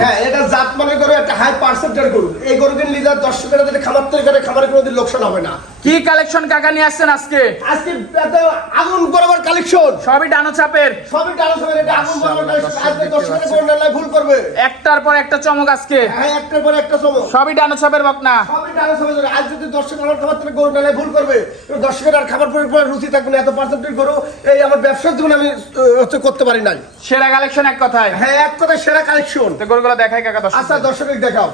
হ্যাঁ এটা জাত মানে করো একটা হাই পার্সেন্টের গরু। এই গরু কিনলে দর্শকেরা যদি খামার তৈরি করে, খামারে কোনোদিন লোকসান হবে না। কি কালেকশন কাকা নিয়ে আসছেন আজকে? আজকে এত আগুন বরাবর কালেকশন সবই ডানো চাপের। সবই টানা সবাই এটা আগুন বরাবর কালেকশন আজকে দর্শকেরা কোনো নালায় ভুল করবে। একটার পর একটা চমক আজকে। হ্যাঁ একটার পর একটা সময় সবই ডানো চাপের বকনা। সবই সবাই ধরে। আজ যদি দর্শক আমার খাবার থেকে গরু নালায় ভুল করবে। দর্শকের আর খাবার পরে পরে রুচি থাকবে না এত পার্সেন্টের গরু এই আমার ব্যবসার জীবনে আমি হচ্ছে করতে পারি নাই। সেরা কালেকশন এক কথায়। হ্যাঁ এক কথায় সেরা কালেকশন তো গরুগুলো দেখাই কাকা দর্শক আচ্ছা দর্শক দর্শক দেখাও।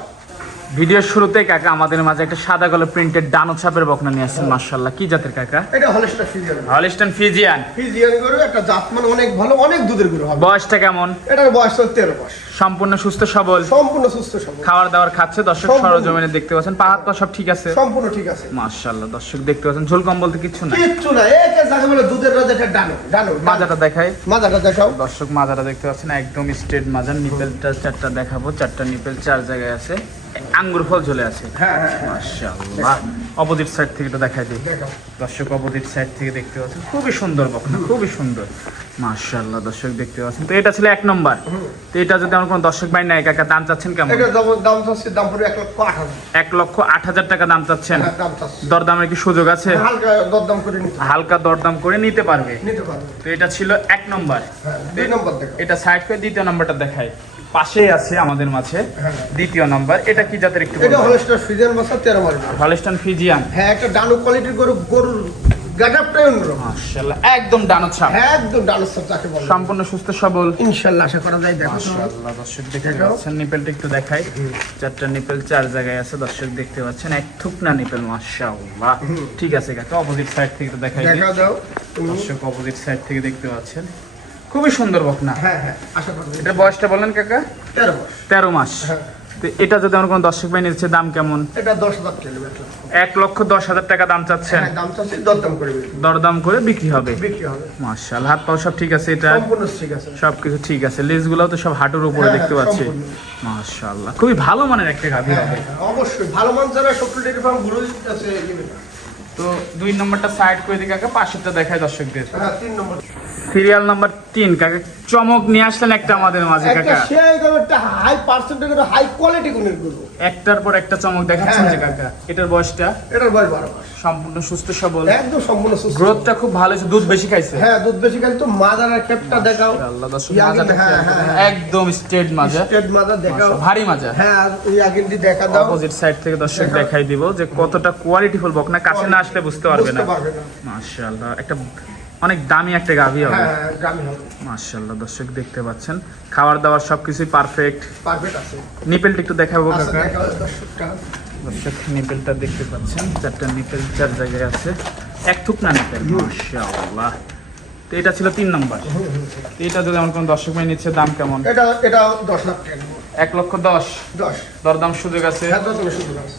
ভিডিওর শুরুতে কাকা আমাদের মাঝে একটা সাদা কালো প্রিন্টেড ডানো ছাপের বকনা নিয়ে আসছেন মার্শাল্লাহ কি জাতের কাকা? এটা Holstein Friesian Holstein Friesian. Friesian গরু একটা জাত মানে অনেক ভালো অনেক দুধের গরু হবে। বয়সটা কেমন? এটার বয়স হচ্ছে তেরো মাস। সম্পূর্ণ সুস্থ সবল? সম্পূর্ণ সুস্থ সবল। খাবার দাবার খাচ্ছে? দর্শক সরজমিনে দেখতে পাচ্ছেন পাহাড় পা সব ঠিক আছে? সম্পূর্ণ ঠিক আছে। মার্শাল্লাহ দর্শক দেখতে পাচ্ছেন ঝোল কম বলতে কিচ্ছু নাই। কিচ্ছু না একে যাকে বলে দুধের রাজা এটা ডানো ডানো মাজাটা দেখাই। মাজাটা দেখাও। দর্শক মাজাটা দেখতে পাচ্ছেন একদম স্ট্রেট মাজা নিপেলটা চারটা দেখাবো। চারটা নিপেল চার জায়গায় আছে। আঙ্গুর ফল ঝুলে আছে। হ্যাঁ হ্যাঁ হ্যাঁ। মাশাআল্লাহ। অপোজিট সাইড থেকে এটা দেখাই দিই। দর্শক অপোজিট সাইড থেকে দেখতে পাচ্ছেন খুবই সুন্দর বকনা খুবই সুন্দর। মাশাআল্লাহ দর্শক দেখতে পাচ্ছেন। তো এটা ছিল এক নম্বর। তো এটা যদি আমার কোনো দর্শক ভাই নাই কাকা দাম চাচ্ছেন কেমন? এটা দাম দাম চাচ্ছে দাম পড়বে লক্ষ আট হাজার। এক লক্ষ হাজার টাকা দাম চাচ্ছেন। দাম চাচ্ছে। দরদামের কি সুযোগ আছে? হালকা দরদাম করে নিতে হালকা দরদাম করে নিতে পারবে। নিতে পারবে। তো এটা ছিল এক নম্বর। দুই নম্বর এটা সাইড করে দ্বিতীয় নাম্বারটা দেখাই। পাশেই আছে আমাদের মাঝে। হ্যাঁ। দ্বিতীয় নাম্বার। এটা কি জাতের একটু এটা হলেস্টার ফিজিয়ান বছর তেরো মাস বয়স। হলিস্টন ফিজিয়ান হ্যাঁ একটা ডানো কোয়ালিটির গরু গরুর অন্যরকম মাশাআল্লাহ একদম ডানো ছাপ। হ্যাঁ একদম ডানো সব যাকে বলে। সম্পূর্ণ সুস্থ সবল। ইনশাল্লাহ আশা করা যায়। দেখো মাশাআল্লাহ দর্শক দেখতে পাচ্ছেন নিপেলটা একটু দেখাই। চারটা নিপেল চার জায়গায় আছে দর্শক দেখতে পাচ্ছেন। এক থুকনা নিপেল মাশাআল্লাহ। ঠিক আছে কাকা অপোজিট সাইড থেকে দেখাই দাও। দর্শক অপোজিট সাইড থেকে দেখতে পাচ্ছেন। খুবই সুন্দর বকনা। হ্যাঁ হ্যাঁ আশা করা। যায় এটা বয়সটা বলেন কাকা? তেরো মাস তেরো মাস। হ্যাঁ। তো এটা যদি আমার কোনো দর্শক ভাই নিচ্ছে দাম কেমন? এটা দশ হাজার এক লক্ষ দশ হাজার টাকা দাম চাচ্ছেন? হ্যাঁ দাম চাচ্ছি দরদাম করে বিক্রি। দরদাম করে বিক্রি হবে? বিক্রি হবে। মার্শাল হাত পাও সব ঠিক আছে এটা? ঠিক আছে। সবকিছু ঠিক আছে গুলাও তো সব হাঁটুর উপরে হ্যাঁ, দেখতে পাচ্ছি। মাশাআল্লাহ খুবই ভালো মানের একটা গাভী হবে। অবশ্যই। ভালো মান যারা সত্তর ফার্মগুলো আছে তো দুই নম্বরটা সাইড করে দিকে কাকা পাশেরটা দেখায় দর্শকদের। হ্যাঁ তিন নম্বর। সিরিয়াল নাম্বার তিন কাকা। চমক নিয়ে আসলেন একটা আমাদের মাঝে একটা কাকা। একটা হাই পার্সেন্টেজ হাই কোয়ালিটি গুণের গরু একটার পর একটা চমক দেখাচ্ছেন যে হ্যাঁ, কাকা। এটার বয়সটা? এটার বয়স বারো মাস। সম্পূর্ণ সুস্থ সবল। একদম সম্পূর্ণ সুস্থ। গ্রোথটা খুব ভালো হয়েছে। দুধ বেশি খাইছে? হ্যাঁ দুধ বেশি খাই তো মাদারের ক্ষেপটা দেখাও। আল্লাহ দর্শক মাজাটা হ্যাঁ, হ্যাঁ। একদম স্ট্রেট মাজা স্টেট মাদার দেখাও। ভারী মাজা হ্যাঁ ওই আগেরটি দেখা দাও। অপোজিট সাইড থেকে দর্শক দেখাই দিব যে কতটা কোয়ালিটি ফুল বকনা কাছে না আসলে বুঝতে পারবে না। বুঝতে পারবে না। মাশাআল্লাহ একটা অনেক দামি একটা গাভী হবে। হ্যাঁ মাশাআল্লাহ দর্শক দেখতে পাচ্ছেন। খাবার দাবার সবকিছুই পারফেক্ট পারফেক্ট আছে। নিপেলটা একটু দেখাবো কাকা দর্শক নিপেলটা দেখতে পাচ্ছেন। চারটা নিপেল চার জায়গায় আছে। এক থুক না নিপেল মাশাআল্লাহ। তো এটা ছিল তিন নম্বর। এটা যদি আমার কোনো দর্শক ভাই নিচ্ছে দাম কেমন? এটা এটা দশ লাখ টাকা। এক লক্ষ দশ। দশ। দরদাম সুযোগ আছে? হ্যাঁ।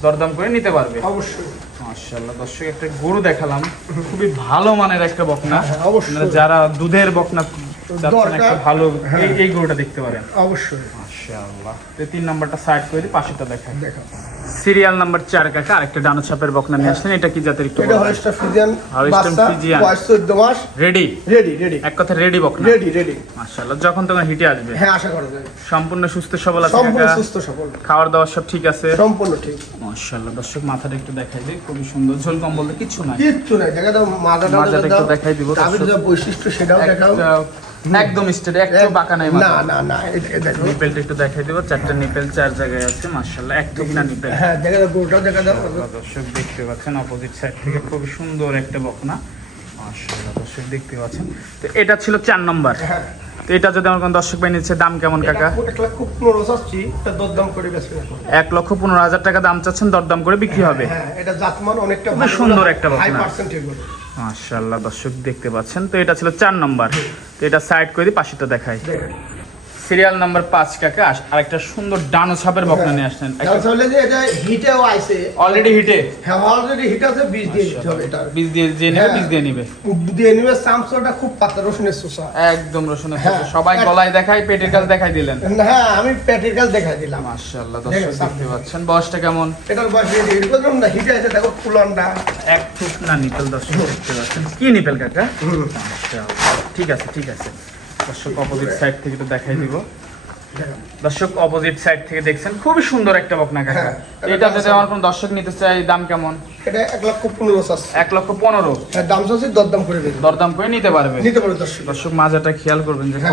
দরদাম করে নিতে পারবে? অবশ্যই। মাশাআল্লাহ। দর্শক একটা গরু দেখালাম। খুবই ভালো মানের একটা বকনা। হ্যাঁ, অবশ্যই। যারা দুধের বকনা একটা ভালো হ্যাঁ। এই গরুটা দেখতে পারেন। অবশ্যই। মাশাআল্লাহ। তো তিন নাম্বারটা সাইড করে দিই পাশেরটা দেখাই। সিরিয়াল নাম্বার চার কাকা আরেকটা ডানো ছাপের বকনা নিয়ে আসছেন এটা কি জাতের একটু এটা হলস্টার ফিজিয়ান হলস্টাইন ফ্রিজিয়ান। বয়স চোদ্দ মাস। রেডি রেডি রেডি এক কথা রেডি বকনা? রেডি রেডি মাশাআল্লাহ যখন তখন হিটে আসবে। হ্যাঁ আশা করা যায়। সম্পূর্ণ সুস্থ সবল আছে সম্পূর্ণ সুস্থ সফল খাওয়ার দাওয়ার সব ঠিক আছে? সম্পূর্ণ ঠিক। মাশাআল্লাহ দর্শক মাথাটা একটু দেখাই দিই খুবই সুন্দর। ঝোল কম বলতে কিচ্ছু নাই। কিচ্ছু নাই দেখা দাও মাদাটা মাজাটা একটু দেখাই দিব। যা বৈশিষ্ট্য সেটাও দেখাও। একদম স্টেট একটু বাঁকা নাই না না না এটা দেখো একটু দেখাই দিব চারটা নিপেল চার জায়গায় আছে মাশাআল্লাহ এক টুকনা নিপেল। হ্যাঁ দেখা দাও দেখা দাও দর্শক দেখতে পাচ্ছেন অপোজিট সাইড থেকে খুব সুন্দর একটা বকনা। দর্শক দেখতে পাচ্ছেন। তো এটা ছিল চার নম্বর। হ্যাঁ। তো এটা যদি আমার কোন দর্শক ভাই নিচ্ছে দাম কেমন কাকা? এক লক্ষ পনেরো হাজার টাকা দাম চাচ্ছেন দরদাম করে বিক্রি হবে। হ্যাঁ এটা জাতমান অনেকটা সুন্দর একটা বকনা। পার্সেন্টেজ দর্শক দেখতে পাচ্ছেন। তো এটা ছিল চার নম্বর। তো এটা সাইড করে দিই পাশেটা দেখেন সিরিয়াল নাম্বার পাঁচ কাকা আস- আরেকটা সুন্দর ডানো ছাপের বকনা নিয়ে আসলেন যে এটা হিটেও আইছে। অলরেডি হিটে হ্যাঁ অলরেডি হিট আছে বীজ দিয়ে দিতে হবে এটা বীজ দিয়ে নিবে হ্যাঁ। বীজ দিয়ে নিবে। দিয়ে নিবে সামসোটা খুব পাতা রসুনের সুসা একদম রসুনের হ্যাঁ। সবাই গলায় দেখাই পেটের কাজ দেখাই দিলেন। হ্যাঁ আমি প্যাটের কাজ দেখাই দিলাম। মাশাআল্লাহ দর্শক দেখতে পাচ্ছেন বয়সটা কেমন? এটার বয়স না হিটে আছে দেখো ফুলনটা এক ফুট না নিপেল দর্শক দেখতে পাচ্ছেন। কি নিপেল কাকা? ঠিক আছে ঠিক আছে। দর্শক অপোজিট সাইড থেকে একটু দেখাই দিব। দর্শক অপোজিট সাইড থেকে দেখছেন খুবই সুন্দর একটা বকনা কাকা। হ্যাঁ, এটা যদি আমার কোনো দর্শক নিতে চাই দাম কেমন? এটা এক লক্ষ পনেরো চাষ এক লক্ষ পনেরো। হ্যাঁ দাম চাচ্ছি দরদাম করে দরদাম করে নিতে পারবে। নিতে পারে দর্শক। দর্শক মাজাটা খেয়াল করবেন যে হ্যাঁ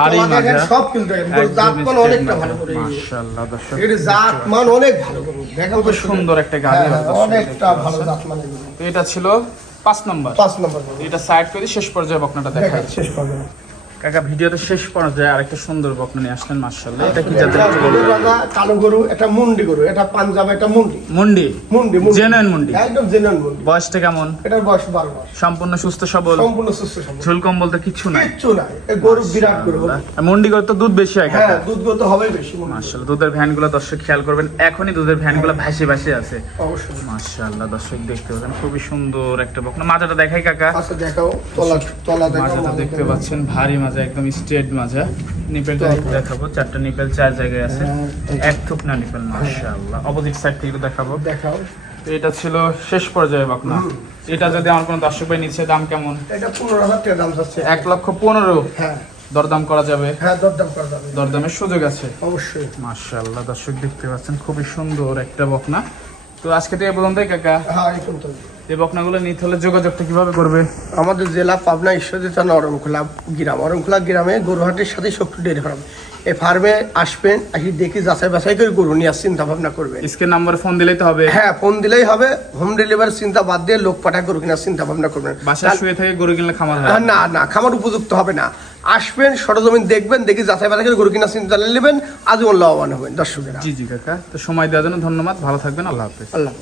ভারী মাজা। সব কিন্তু জাত মান অনেকটা ভালো করে মাশাআল্লাহ দর্শক। এর জাত মান অনেক ভালো দেখেন খুব সুন্দর একটা হ্যাঁ, অনেকটা ভালো জাত এটা ছিল পাঁচ নম্বর। পাঁচ নম্বর এটা সাইড করে শেষ পর্যায়ে বকনাটা দেখাই শেষ করবেন কাকা ভিডিওতে শেষ পর্যায়ে আরেকটা সুন্দর বকনা নিয়ে আসলেন মাশাআল্লাহ। এটা কি জাতের গরু? কালো গরু এটা মুন্ডি গরু এটা পাঞ্জাব এটা মুন্ডি। মুন্ডি? মুন্ডি জেনুইন মুন্ডি? একদম জেনুইন মুন্ডি। বয়সটা কেমন? এটার বয়স বারো মাস। সম্পূর্ণ সুস্থ সবল? সম্পূর্ণ সুস্থ সবল। ঝুল কম বলতে কিচ্ছু নাই? কিচ্ছু নাই। এই গরু বিরাট গরু। মুন্ডি করে তো দুধ বেশি হয় হ্যাঁ দুধ গত হবে বেশি। মাশাআল্লাহ দুধের ভ্যানগুলো দর্শক খেয়াল করবেন এখনই দুধের ভ্যানগুলো ভাসে ভাসে আছে। অবশ্যই। মাশাআল্লাহ দর্শক দেখতে পাচ্ছেন খুবই সুন্দর একটা বকনা। মাজাটা দেখাই কাকা। আচ্ছা দেখাও। তলা তলা দেখাও। মাজাটা দেখতে পাচ্ছেন ভারী মাজা একদম স্ট্রেট মাজা নিপেলটা দেখাবো। চারটা নিপেল চার জায়গায় আছে। হ্যাঁ, এক নিপেল মাশাআল্লাহ। অপোজিট সাইড থেকে দেখাবো। দেখাও। এটা ছিল শেষ পর্যায়ে বকনা। এটা যদি আমার কোনো দর্শক ভাই নিচ্ছে দাম কেমন? এটা পনেরো হাজার টাকা দাম এক লক্ষ পনেরো। হ্যাঁ। দরদাম করা যাবে? হ্যাঁ দরদাম করা যাবে। দরদামের সুযোগ আছে? অবশ্যই। মাশাআল্লাহ দর্শক দেখতে পাচ্ছেন খুবই সুন্দর একটা বকনা। তো আজকে তো এ পর্যন্তই কাকা। হ্যাঁ এই বকনাগুলো নিতে হলে যোগাযোগটা কীভাবে করবে? আমাদের জেলা পাবনা গ্রাম। অরমখোলা গ্রামে গরুহাটের সাথে শক্তি ডেয়ারি ফার্ম। এই ফার্মে আসবেন আসি দেখি যাচাই বাছাই করে গরু নিয়ে চিন্তা ভাবনা করবে স্ক্রিন নাম্বারে ফোন দিলেই তো হবে। হ্যাঁ ফোন দিলেই হবে হোম ডেলিভারি চিন্তা বাদ দিয়ে লোক পাঠা গরু কিনার চিন্তা ভাবনা করবেন। বাসায় শুয়ে থেকে গরু কিনলে খামার না না খামার উপযুক্ত হবে না। আসবেন সরজমিন দেখবেন দেখি যাচাই বাছাই করে গরু কিনার চিন্তা নেবেন আজীবন লাভবান হবেন দর্শকেরা। জি জি কাকা। তো সময় দেওয়ার জন্য ধন্যবাদ। ভালো থাকবেন আল্লাহ হাফেজ। আল্লাহ।